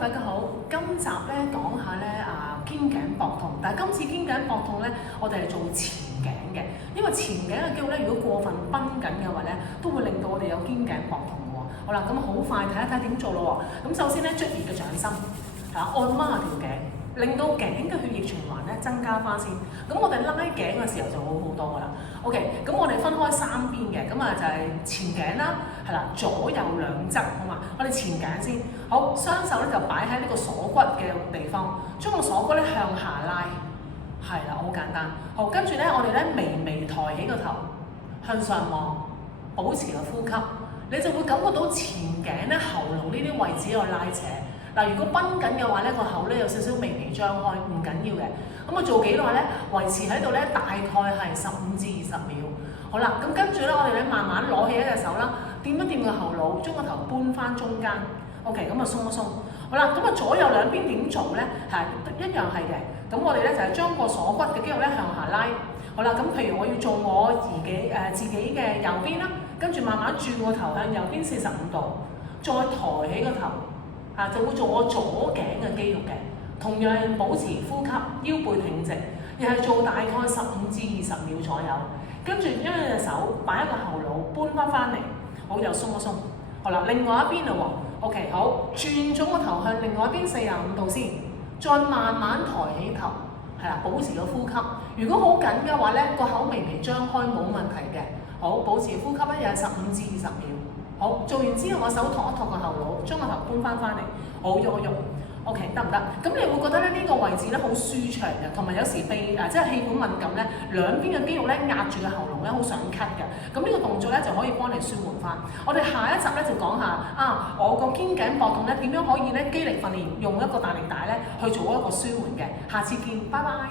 大家好，今集咧講下咧肩頸膊痛，但係今次肩頸膊痛咧，我哋係做前頸嘅，因為前頸嘅肌肉咧，如果過分繃緊嘅話咧，都會令到我哋有肩頸膊痛嘅喎。好啦，咁好快睇一睇點做咯喎。咁首先咧，捽熱嘅掌心，按摩下條頸，令到頸嘅血液循環咧增加翻先。咁我哋拉頸嘅時候就好好多噶啦。OK， 咁我哋分開三邊嘅，咁就係前頸啦，係啦，左右兩側，好嘛？我哋前頸先，好，雙手咧就擺喺呢個鎖骨嘅地方，將個鎖骨咧向下拉，係啦，好簡單。好，跟住咧我哋咧微微抬起個頭，向上望，保持個呼吸，你就會感覺到前頸咧喉嚨呢啲位置有拉扯。嗱，如果繃緊嘅話咧，個口咧有少少微微張開，唔緊要嘅。咁做幾耐咧？維持喺度咧，大概係15至20秒。好啦，咁跟住咧，我哋咧慢慢攞起一隻手啦，掂一掂個後腦，將個頭搬翻中間。OK， 咁鬆一鬆。好啦，咁左右兩邊點做咧？係一樣係嘅。咁我哋咧就係將個鎖骨嘅肌肉咧向下拉。好啦，咁譬如我要做我自己嘅右邊啦，跟住慢慢轉個頭向右邊45度，再抬起個頭。就會做我左頸嘅肌肉嘅，同樣保持呼吸，腰背挺直，又係做大概15至20秒左右。跟住將隻手擺喺個後腦，搬翻嚟，好，又鬆一鬆。好啦，另外一邊嘞喎 ，OK， 好，轉咗個頭向另外一邊45度先，再慢慢抬起頭，係啦，保持個呼吸。如果好緊嘅話咧，個口微微張開冇問題嘅。好，保持呼吸咧，又係15至20秒。好，做完之後，我手托一托個後腦，將個頭搬翻嚟，好，喐一喐 ，OK， 得唔得？咁你會覺得咧呢個位置咧好舒暢嘅，同埋有時鼻即係氣管敏感咧，兩邊嘅肌肉咧壓住個喉嚨咧，好想咳嘅。咁呢個動作咧就可以幫你舒緩翻。我哋下一集咧就講下我個肩頸膊痛咧點樣可以咧肌力訓練用一個彈力帶咧去做一個舒緩嘅。下次見，拜拜。